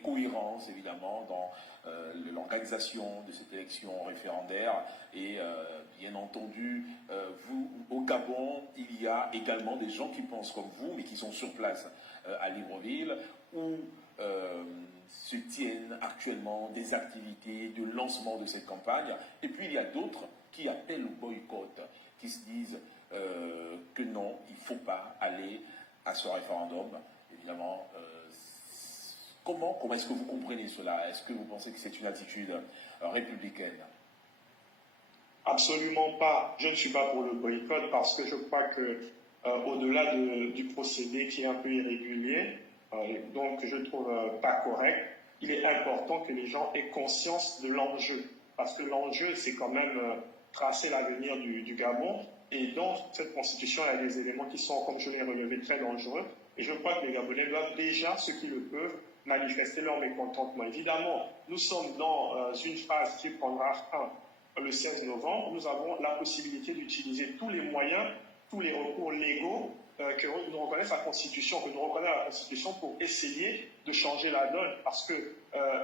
cohérence, évidemment, dans l'organisation de cette élection référendaire. Et bien entendu, vous, au Gabon, il y a également des gens qui pensent comme vous, mais qui sont sur place à Libreville, où se tiennent actuellement des activités de lancement de cette campagne. Et puis il y a d'autres qui appellent au boycott, qui se disent que non, il ne faut pas aller à ce référendum. Évidemment, comment est-ce que vous comprenez cela? Est-ce que vous pensez que c'est une attitude républicaine? Absolument pas. Je ne suis pas pour le boycott parce que je crois que au-delà du procédé qui est un peu irrégulier, donc je trouve pas correct, il est important que les gens aient conscience de l'enjeu. Parce que l'enjeu, c'est quand même tracer l'avenir du Gabon. Et dans cette constitution, il y a des éléments qui sont, comme je l'ai relevé, très dangereux. Et je crois que les Gabonais doivent déjà, ceux qui le peuvent, manifester leur mécontentement. Évidemment, nous sommes dans une phase qui prendra fin le 16 novembre. Nous avons la possibilité d'utiliser tous les moyens, tous les recours légaux que nous reconnaît la Constitution, pour essayer de changer la donne, parce que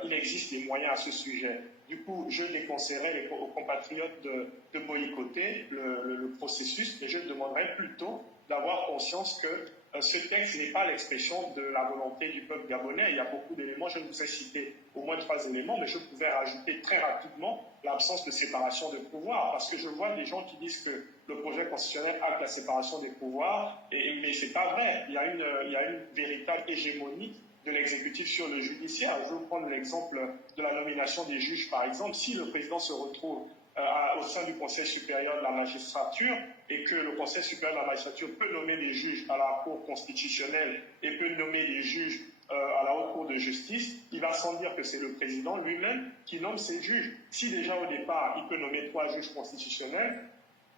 il existe des moyens à ce sujet. Du coup, je déconseillerais aux compatriotes de boycotter le processus, mais je demanderais plutôt d'avoir conscience que ce texte n'est pas l'expression de la volonté du peuple gabonais. Il y a beaucoup d'éléments, je ne vous ai cité au moins 3 éléments, mais je pouvais rajouter très rapidement l'absence de séparation de pouvoirs, parce que je vois des gens qui disent que le projet constitutionnel acte la séparation des pouvoirs, mais c'est pas vrai. Il y a une véritable hégémonie de l'exécutif sur le judiciaire. Je vais vous prendre l'exemple de la nomination des juges, par exemple. Si le président se retrouve au sein du Conseil supérieur de la magistrature et que le Conseil supérieur de la magistrature peut nommer des juges à la Cour constitutionnelle et peut nommer des juges à la Haute Cour de justice, il va sans dire que c'est le président lui-même qui nomme ses juges. Si déjà au départ, il peut nommer 3 juges constitutionnels,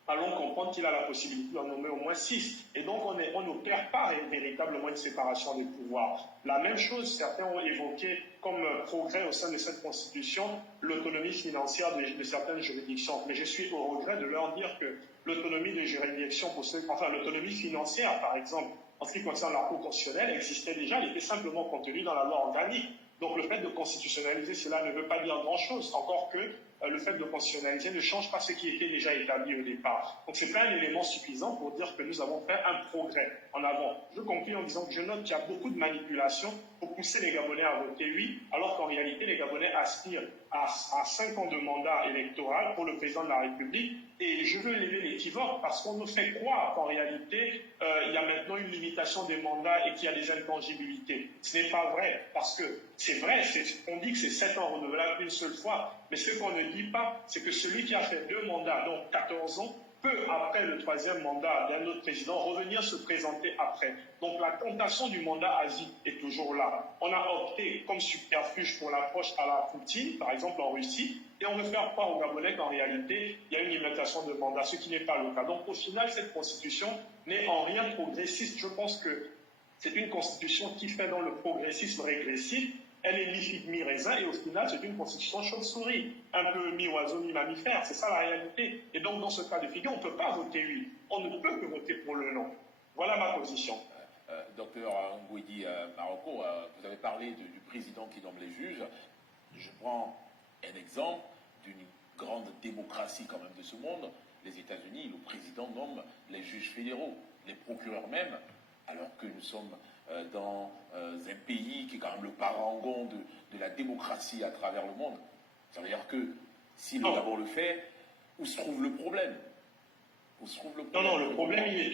allons comprendre qu'il a la possibilité d'en nommer au moins 6. Et donc, on n'opère pas véritablement une séparation des pouvoirs. La même chose, certains ont évoqué comme progrès au sein de cette Constitution l'autonomie financière de certaines juridictions. Mais je suis au regret de leur dire que l'autonomie des juridictions, l'autonomie financière, par exemple, en ce qui concerne la Cour constitutionnelle, existait déjà, elle était simplement contenue dans la loi organique. Donc le fait de constitutionnaliser cela ne veut pas dire grand-chose, encore que le fait de constitutionnaliser ne change pas ce qui était déjà établi au départ. Donc ce n'est pas un élément suffisant pour dire que nous avons fait un progrès en avant. Je conclue en disant que je note qu'il y a beaucoup de manipulations pour pousser les Gabonais à voter oui, alors qu'en réalité les Gabonais aspirent à 5 ans de mandat électoral pour le président de la République. Et je veux lever l'équivoque parce qu'on nous fait croire qu'en réalité, il y a maintenant une limitation des mandats et qu'il y a des intangibilités. Ce n'est pas vrai, parce que c'est vrai, on dit que c'est 7 ans renouvelables une seule fois, mais ce qu'on ne dit pas, c'est que celui qui a fait 2 mandats, donc 14 ans, peut, après le 3e mandat d'un autre président, revenir se présenter après. Donc la tentation du mandat à vie est toujours là. On a opté comme subterfuge pour l'approche à la Poutine, par exemple en Russie, et on veut faire croire aux Gabonais qu'en réalité, il y a une limitation de mandat, ce qui n'est pas le cas. Donc au final, cette constitution n'est en rien progressiste. Je pense que c'est une constitution qui fait dans le progressisme régressif. Elle est mi-figue, mi-raisin, et au final, c'est une constitution chauve-souris, un peu mi-oiseau, mi-mammifère. C'est ça la réalité. Et donc, dans ce cas de figure, on ne peut pas voter oui. On ne peut que voter pour le non. Voilà ma position. Docteur Ngouidi Maroko, vous avez parlé du président qui nomme les juges. Je prends un exemple d'une grande démocratie quand même de ce monde, les États-Unis. Le président nomme les juges fédéraux, les procureurs même, alors que nous sommes dans un pays qui est quand même le parangon de la démocratie à travers le monde. Ça veut dire que si le Gabon le fait, où se trouve le problème? Non, le problème, il est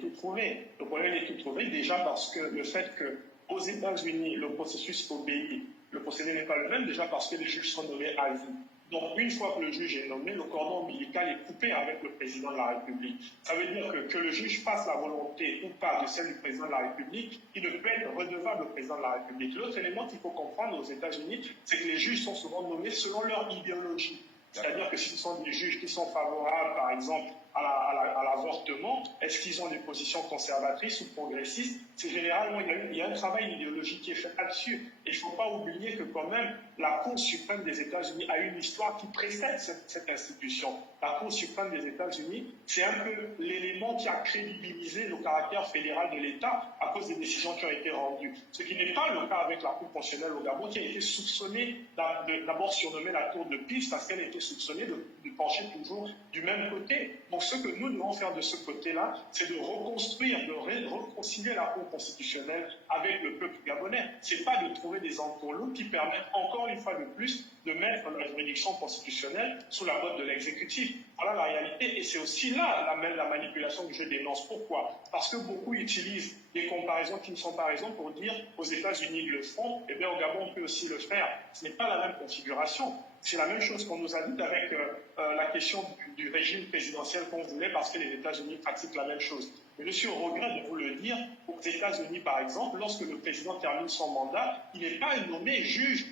tout trouvé. Le problème, il est tout trouvé déjà parce que le fait qu'aux États-Unis, le processus obéit, le procédé n'est pas le même, déjà parce que les juges sont nommés à vie. Donc, une fois que le juge est nommé, le cordon ombilical est coupé avec le président de la République. Ça veut dire que le juge fasse la volonté ou pas de celle du président de la République, il ne peut être redevable au président de la République. L'autre élément qu'il faut comprendre aux États-Unis, c'est que les juges sont souvent nommés selon leur idéologie. C'est-à-dire que si ce sont des juges qui sont favorables, par exemple, à l'avortement, est-ce qu'ils ont des positions conservatrices ou progressistes? C'est généralement, il y a un travail idéologique qui est fait là-dessus. Et il ne faut pas oublier que quand même, la Cour suprême des États-Unis a une histoire qui précède cette institution. La Cour suprême des États-Unis, c'est un peu l'élément qui a crédibilisé le caractère fédéral de l'État à cause des décisions qui ont été rendues. Ce qui n'est pas le cas avec la Cour constitutionnelle au Gabon, qui a été soupçonnée, d'abord surnommée la Tour de Pise, parce qu'elle a été soupçonnée de pencher toujours du même côté. Donc ce que nous devons faire de ce côté-là, c'est de reconstruire, de réconcilier la Cour constitutionnelle avec le peuple gabonais. Ce n'est pas de trouver des entourloupes qui permettent encore une fois de plus de mettre la juridiction constitutionnelle sous la botte de l'exécutif. Voilà la réalité, et c'est aussi là la manipulation que je dénonce. Pourquoi? Parce que beaucoup utilisent des comparaisons qui ne sont pas raison pour dire aux États-Unis ils le font, et bien au Gabon on peut aussi le faire. Ce n'est pas la même configuration. C'est la même chose qu'on nous a dit avec la question du régime présidentiel qu'on voulait, parce que les États-Unis pratiquent la même chose. Mais je suis au regret de vous le dire, aux États-Unis par exemple, lorsque le président termine son mandat, il n'est pas nommé juge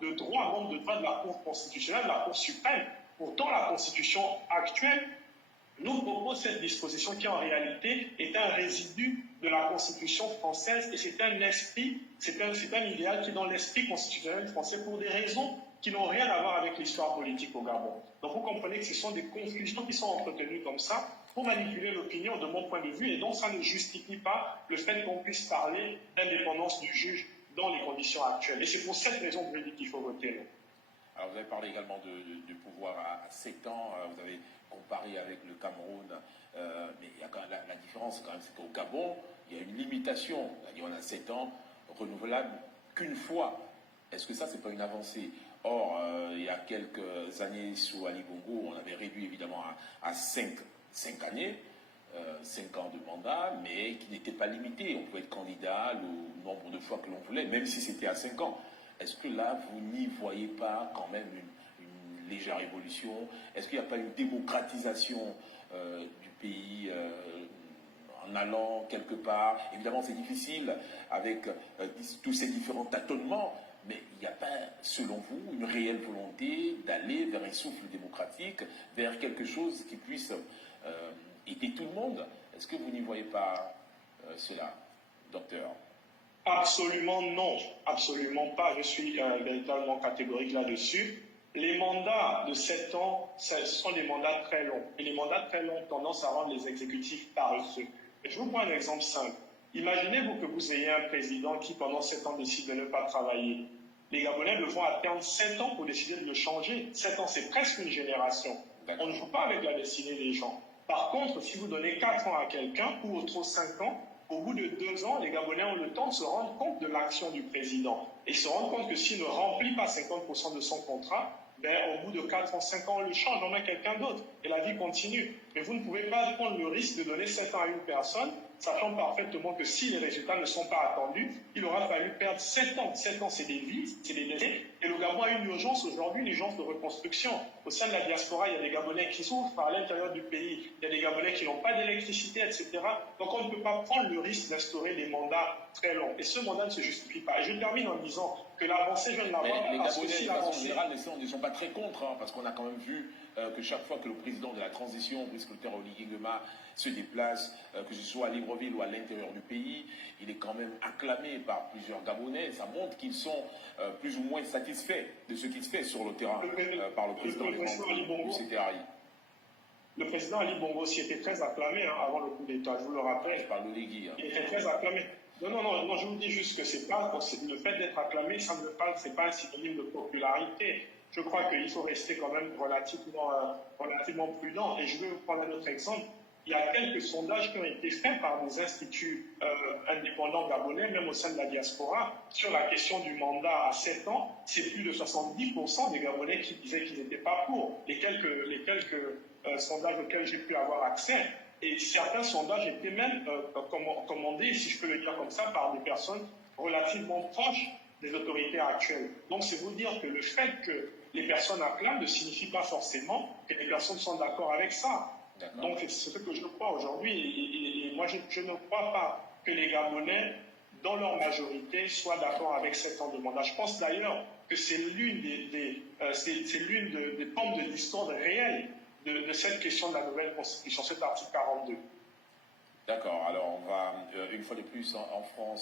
de droit, membre de droit de la Cour constitutionnelle, de la Cour suprême. Pourtant, la Constitution actuelle nous propose cette disposition qui en réalité est un résidu de la Constitution française, et c'est un esprit, c'est un idéal qui est dans l'esprit constitutionnel français pour des raisons qui n'ont rien à voir avec l'histoire politique au Gabon. Donc vous comprenez que ce sont des confusions qui sont entretenues comme ça pour manipuler l'opinion de mon point de vue, et donc ça ne justifie pas le fait qu'on puisse parler d'indépendance du juge dans les conditions actuelles. Et c'est pour cette raison que je dis qu'il faut voter. Alors vous avez parlé également du pouvoir à 7 ans, vous avez comparé avec le Cameroun, mais il y a quand même la différence quand même, c'est qu'au Gabon, il y a une limitation, on a 7 ans, renouvelable qu'une fois. Est-ce que ça, c'est pas une avancée? Or, il y a quelques années, sous Ali Bongo, on avait réduit évidemment à 5 années, 5 ans de mandat, mais qui n'était pas limité. On pouvait être candidat le nombre de fois que l'on voulait, même si c'était à 5 ans. Est-ce que là, vous n'y voyez pas quand même une légère évolution? Est-ce qu'il n'y a pas une démocratisation du pays en allant quelque part? Évidemment, c'est difficile avec tous ces différents tâtonnements, mais il n'y a pas, selon vous, une réelle volonté d'aller vers un souffle démocratique, vers quelque chose qui puisse aider tout le monde? Est-ce que vous n'y voyez pas cela, docteur? Absolument non, absolument pas. Je suis véritablement catégorique là-dessus. Les mandats de 7 ans, ce sont des mandats très longs. Et les mandats très longs ont tendance à rendre les exécutifs paresseux. Et je vous prends un exemple simple. Imaginez-vous que vous ayez un président qui, pendant 7 ans, décide de ne pas travailler. Les Gabonais devront attendre 7 ans pour décider de le changer. 7 ans, c'est presque une génération. On ne joue pas avec la destinée des gens. Par contre, si vous donnez 4 ans à quelqu'un, ou au trop 5 ans, au bout de 2 ans, les Gabonais ont le temps de se rendre compte de l'action du président et se rendre compte que s'il ne remplit pas 50% de son contrat, au bout de 4 ans, 5 ans, on le change, on met quelqu'un d'autre et la vie continue. Mais vous ne pouvez pas prendre le risque de donner 7 ans à une personne, sachant parfaitement que si les résultats ne sont pas attendus, il aura fallu perdre 7 ans. 7 ans, c'est des vies, c'est des décès. Et le Gabon a une urgence aujourd'hui, une urgence de reconstruction. Au sein de la diaspora, il y a des Gabonais qui souffrent à l'intérieur du pays. Il y a des Gabonais qui n'ont pas d'électricité, etc. Donc on ne peut pas prendre le risque d'instaurer des mandats très longs. Et ce mandat ne se justifie pas. Et je termine en disant que l'avancée, je ne la vois pas. Les parce Gabonais, que si de façon l'avancée... générale, ne sont pas très contre, parce qu'on a quand même vu que chaque fois que le président de la transition, Brice Clotaire Oligui Nguema, se déplace, que ce soit à Libreville ou à l'intérieur du pays, il est quand même acclamé par plusieurs Gabonais. Ça montre qu'ils sont plus ou moins satisfaits de ce qui se fait sur le terrain par le président du CTRI. Le président Ali Bongo aussi était très acclamé avant le coup d'État, je vous le rappelle. Je parle d'Oligui. Il était très acclamé. Non, je vous dis juste que c'est pas le fait d'être acclamé, ça ne parle, c'est pas un synonyme de popularité. Je crois qu'il faut rester quand même relativement prudent. Et je vais vous prendre un autre exemple. Il y a quelques sondages qui ont été faits par des instituts indépendants gabonais, même au sein de la diaspora, sur la question du mandat à 7 ans. C'est plus de 70% des Gabonais qui disaient qu'ils n'étaient pas pour. Les quelques sondages auxquels j'ai pu avoir accès. Et certains sondages étaient même commandés, si je peux le dire comme ça, par des personnes relativement proches des autorités actuelles. Donc c'est vous dire que le fait que les personnes acclament ne signifie pas forcément que les personnes sont d'accord avec ça. Donc c'est ce que je crois aujourd'hui. Et moi je ne crois pas que les Gabonais, dans leur majorité, soient d'accord avec 7 ans de mandat. Je pense d'ailleurs que c'est l'une des pentes de l'histoire réelle de cette question de la nouvelle constitution, cet article 42. D'accord, alors on va, une fois de plus, en France,